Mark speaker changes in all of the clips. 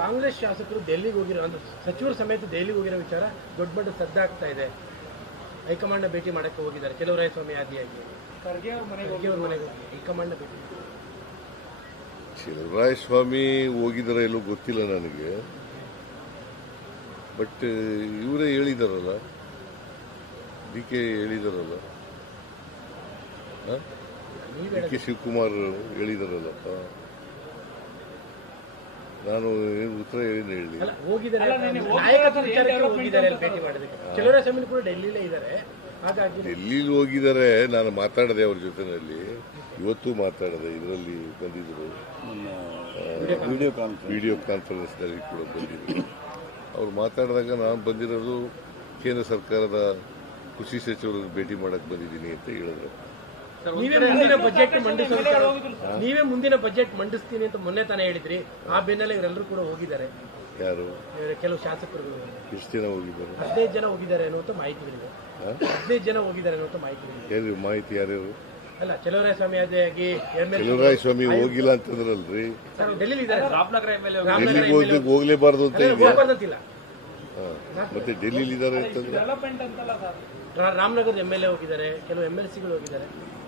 Speaker 1: ಕಾಂಗ್ರೆಸ್ ಶಾಸಕರು ದೆಹಲಿಗೆ ಹೋಗಿರೋ ಅಂದ್ರೆ ಸಚಿವರ ಸಮೇತ ದೆಹಲಿಗೆ ಹೋಗಿರೋ ವಿಚಾರ ದೊಡ್ಡ ಮಟ್ಟ ಸದ್ದಾಗ್ತಾ ಇದೆ. ಹೈಕಮಾಂಡ್ ಭೇಟಿ ಮಾಡಕ್ಕೆ ಹೋಗಿದ್ದಾರೆ. ಕೆಲವರಾಯ ಸ್ವಾಮಿ ಆದಿಯಾಗಿ
Speaker 2: ಖರ್ಗೆ ಅವ್ರ ಮನೆಗೆ
Speaker 1: ಖರ್ಗೆ ಅವ್ರ ಮನೆಗೆ ಹೋಗಿ. ಹೈಕಮಾಂಡ್ ಭೇಟಿ
Speaker 3: ಶಿವರಾಯ ಸ್ವಾಮಿ ಹೋಗಿದಾರ ಎಲ್ಲೋ ಗೊತ್ತಿಲ್ಲ ನನಗೆ. ಬಟ್ ಇವರೇ ಹೇಳಿದಾರಲ್ಲ. ಡಿ ಕೆ ಹೇಳಿದಾರಲ್ಲ. ಡಿ ಕೆ ಶಿವಕುಮಾರ್ ಹೇಳಿದಾರಲ್ಲಪ್ಪ ನಾನು ಏನು ಉತ್ತರ ಏನು ಹೇಳಿ
Speaker 1: ಡೆಲ್ಲಿಲಿ ಹೋಗಿದ್ದಾರೆ
Speaker 2: ಅಲ್ಲ, ನೆನ್ನೆ ಹೋಗಿದ್ದಾರೆ
Speaker 1: ನಾಯಕತ್ವ ವಿಚಾರಕ್ಕೆ ಹೋಗಿದ್ದಾರೆ ಭೇಟಿ ಮಾಡೋದಕ್ಕೆ ಕೆಲವರಾಯ ಕೂಡ ಡೆಲ್ಲಿಲೇ ಇದ್ದಾರೆ ಹಾಗಾಗಿ
Speaker 3: ಡೆಲ್ಲಿಗೆ ಹೋಗಿದ್ದಾರೆ ನಾನು ಮಾತಾಡಿದೆ ಅವ್ರ ಜೊತೆನಲ್ಲಿ. ಇವತ್ತು ಮಾತಾಡಿದೆ ಇದರಲ್ಲಿ ಬಂದಿದ್ರು.
Speaker 4: ವಿಡಿಯೋ ಕಾನ್ಫರೆನ್ಸ್
Speaker 3: ವಿಡಿಯೋ ಕಾನ್ಫರೆನ್ಸ್ನಲ್ಲಿ ಕೂಡ ಬಂದಿದ್ರು. ಅವ್ರು ಮಾತಾಡಿದಾಗ ನಾನು ಬಂದಿರೋದು ಕೇಂದ್ರ ಸರ್ಕಾರದ ಕೃಷಿ ಸಚಿವರನ್ನು ಭೇಟಿ ಮಾಡಕ್ಕೆ ಬಂದಿದ್ದೀನಿ ಅಂತ ಹೇಳಿದ್ರು.
Speaker 1: ನೀವೇ ಮುಂದಿನ ಬಜೆಟ್ ಮಂಡಿಸೋ ನೀವೇ ಮುಂದಿನ ಬಜೆಟ್ ಮಂಡಿಸ್ತೀನಿ ಅಂತ ಮೊನ್ನೆ ತಾನೇ ಹೇಳಿದ್ರಿ. ಆ ಬೆನ್ನಲ್ಲೇ ಇವರೆಲ್ಲರೂ ಕೂಡ ಹೋಗಿದ್ದಾರೆ.
Speaker 3: ಯಾರು?
Speaker 1: ಇವ್ರ ಕೆಲವು ಶಾಸಕರು
Speaker 3: ಎಷ್ಟು ಜನ ಹೋಗಿದ್ದಾರೆ?
Speaker 1: ಹದಿನೈದು ಜನ ಹೋಗಿದ್ದಾರೆ ಅನ್ನೋ ಮಾಹಿತಿ
Speaker 3: ಹಾ?
Speaker 1: ಹದಿನೈದು ಜನ ಹೋಗಿದ್ದಾರೆ ಅನ್ನುವಂತ ಮಾಹಿತಿ
Speaker 3: ಯಾರು ಮಾಹಿತಿ ಯಾರ್ಯಾರು?
Speaker 1: ಅಲ್ಲ ಚಲುವರಾಯ ಸ್ವಾಮಿ ಆಗಿ
Speaker 3: ಕೆಲವರಾಯ ಸ್ವಾಮಿ ಹೋಗಿಲ್ಲ ಅಂತಂದ್ರಲ್ರಿ?
Speaker 1: ಸರ್ ಡೆಲ್ಲಿ ಇದ್ದಾರೆ
Speaker 2: ರಾಮನಗರ ಎಂ ಎಲ್
Speaker 3: ಹೋಗ್ಲೇಬಾರ್ದು ಅಂತ ಇದೆಯಾ?
Speaker 1: ಹೋಗ್ಬಾರ್ದಂತಿಲ್ಲ
Speaker 3: ಮತ್ತೆ ಡೆಲ್ಲಿಲಿ ಇದ್ದಾರೆ ಅಂತಂದ್ರೆ?
Speaker 2: ಡೆವಲಪ್ಮೆಂಟ್ ಅಂತಲ್ಲ ಸರ್.
Speaker 1: ರಾಮನಗರದ ಎಂ ಎಲ್ ಎ ಹೋಗಿದ್ದಾರೆ. ಕೆಲವು ಎಂ ಎಲ್ ಸಿಗಳು ಹೋಗಿದ್ದಾರೆ.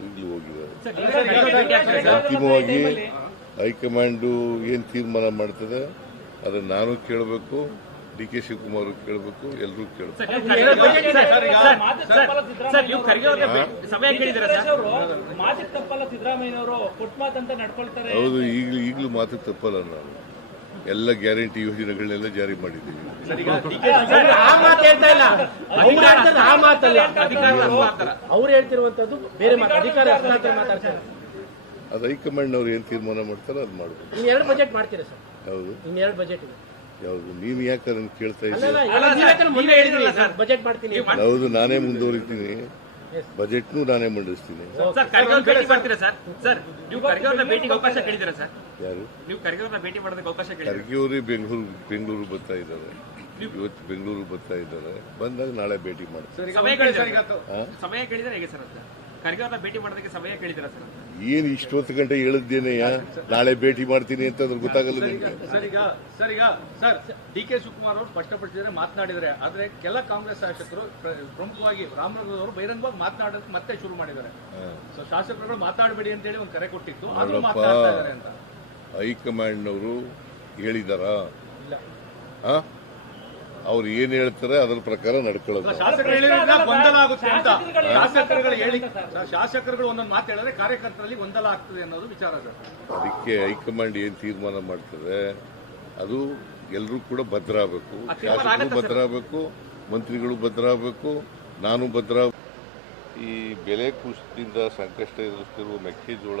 Speaker 3: ಈಗಲೂ ಹೋಗಿದ್ದಾರೆ ಅಂತಿಮವಾಗಿ ಹೈಕಮಾಂಡು ಏನು ತೀರ್ಮಾನ ಮಾಡ್ತದೆ ಅದನ್ನು ನಾನು ಕೇಳಬೇಕು ಡಿ ಕೆ ಶಿವಕುಮಾರ್ ಕೇಳಬೇಕು ಎಲ್ಲರೂ ಕೇಳಬೇಕು ಹೌದು ಈಗಲೂ ಈಗಲೂ ಮಾತು ತಪ್ಪಲ್ಲ ನಾನು ಎಲ್ಲ ಗ್ಯಾರಂಟಿ ಯೋಜನೆಗಳನ್ನೆಲ್ಲ ಜಾರಿ ಮಾಡಿದ್ದೀವಿ
Speaker 1: ಆ ಅವ್ರು ಮಾತಲ್ಲ. ಅವ್ರು ಹೇಳ್ತಿರುವಂತದ್ದು ಬೇರೆ ಮಾತು. ಅಧಿಕಾರ ಹಸ್ತಾಂತರ ಮಾತಾಡ್ತಾರೆ.
Speaker 3: ಅದು ಹೈಕಮಾಂಡ್ನವ್ರು ಏನು ತೀರ್ಮಾನ ಮಾಡ್ತಾರೋ ಅದು ಮಾಡ್ಬೋದು
Speaker 1: ನೀವು ಎರಡು ಬಜೆಟ್ ಮಾಡ್ತೀರಾ ಸರ್?
Speaker 3: ಹೌದು.
Speaker 1: ಇನ್ನು ಎರಡು ಬಜೆಟ್ ಇದೆ.
Speaker 3: ಯಾವುದು? ನೀನು ಯಾಕೆ ಅದನ್ನು ಕೇಳ್ತಾ
Speaker 1: ಇದ್ದೀರಾ?
Speaker 3: ಇದ್ದೀಯ
Speaker 1: ಅಲ್ಲ, ಇವಾಗ ಮೊನ್ನೆ ಹೇಳಿದ್ರಿ ಬಜೆಟ್ ಮಾಡ್ತೀನಿ.
Speaker 3: ಹೌದು ನಾನೇ ಮುಂದುವರಿತೀನಿ. ಬಜೆಟ್ನು ನಾನೇ ಮಂಡಿಸ್ತೀನಿ.
Speaker 5: ಸರ್ ಖರ್ಗೆ ಅವ್ರ ಭೇಟಿ ಮಾಡ್ತೀರಾ ಸರ್? ಸರ್ ನೀವು ಖರ್ಗೆ ಅವ್ರನ್ನ ಭೇಟಿಗೆ ಅವಕಾಶ ಕೇಳಿದ್ದೀರಾ ಸರ್?
Speaker 3: ಯಾರು?
Speaker 5: ನೀವು ಖರ್ಗೆ ಅವ್ರನ್ನ ಭೇಟಿ ಮಾಡೋದಕ್ಕೆ ಅವಕಾಶ ಕೇಳಿದ್ದೀರಾ?
Speaker 3: ಖರ್ಗೆಯವರು ಬೆಂಗಳೂರು ಬೆಂಗಳೂರು ಬರ್ತಾ ಇದ್ದಾರೆ. ಇವತ್ತು ಬೆಂಗಳೂರು ಬರ್ತಾ ಇದ್ದಾರೆ. ಬಂದಾಗ ನಾಳೆ ಭೇಟಿ ಮಾಡ್ತಾರೆ
Speaker 5: ಸಮಯ ಸರ್?
Speaker 3: ಹಾ?
Speaker 5: ಸಮಯ ಕೇಳಿದ್ರೆ ಹೇಗೆ ಸರ್ ಅಂತ ಖರ್ಗೆ ಅವ್ರನ್ನ ಭೇಟಿ ಮಾಡೋದಕ್ಕೆ ಸಮಯ ಸರ್
Speaker 3: ಏನು ಇಷ್ಟೊತ್ತು ಗಂಟೆ ಹೇಳಿದ್ದೇನೆ ನಾಳೆ ಭೇಟಿ ಮಾಡ್ತೀನಿ ಅಂತ ಅದ್ರ ಗೊತ್ತಾಗಲ್ಲ ನಿಮಗೆ.
Speaker 6: ಸರ್ ಈಗ ಸರ್ ಈಗ ಸರ್ ಡಿ ಕೆ ಶಿವಕುಮಾರ್ ಅವರು ಸ್ಪಷ್ಟಪಡಿಸಿದರೆ ಮಾತನಾಡಿದ್ರೆ ಆದ್ರೆ ಕೆಲ ಕಾಂಗ್ರೆಸ್ ಶಾಸಕರು ಪ್ರಮುಖವಾಗಿ ರಾಮನಗರ ಅವರು ಬಹಿರಂಗವಾಗಿ ಮಾತನಾಡೋದಕ್ಕೆ ಮತ್ತೆ ಶುರು ಮಾಡಿದ್ದಾರೆ. ಸೊ ಶಾಸಕರುಗಳು ಮಾತಾಡಬೇಡಿ ಅಂತ ಹೇಳಿ ಒಂದು ಕರೆ ಕೊಟ್ಟಿತ್ತು.
Speaker 3: ಹೈಕಮಾಂಡ್
Speaker 6: ಮಾತನಾಡ್ತಾ ಇದ್ದಾರೆ ಅಂತ.
Speaker 3: ಹೈಕಮಾಂಡ್ನವರು ಹೇಳಿದಾರಾ? ಆ? ಅವ್ರು ಏನ್ ಹೇಳ್ತಾರೆ ಅದ್ರ ಪ್ರಕಾರ ನಡ್ಕೊಳ್ಳೋದು.
Speaker 6: ಶಾಸಕರುಗಳು ಒಂದೊಂದು ಮಾತು ಹೇಳಿದ್ರೆ ಕಾರ್ಯಕರ್ತರಲ್ಲಿ ಗೊಂದಲ ಆಗ್ತದೆ ಅನ್ನೋದು ವಿಚಾರ ಸರ್.
Speaker 3: ಅದಕ್ಕೆ ಹೈಕಮಾಂಡ್ ಏನ್ ತೀರ್ಮಾನ ಮಾಡ್ತದೆ? ಅದು ಎಲ್ಲರೂ ಕೂಡ ಭದ್ರ ಆಗಬೇಕು ಶಾಸಕರು ಭದ್ರ ಆಗಬೇಕು ಮಂತ್ರಿಗಳು ಭದ್ರ ಆಗಬೇಕು ನಾನು ಭದ್ರ ಈ ಬೆಲೆ ಕುಸಿತದಿಂದ ಸಂಕಷ್ಟ ಎದುರಿಸ್ತಿರುವ ಮೆಕ್ಕೆಜೋಳ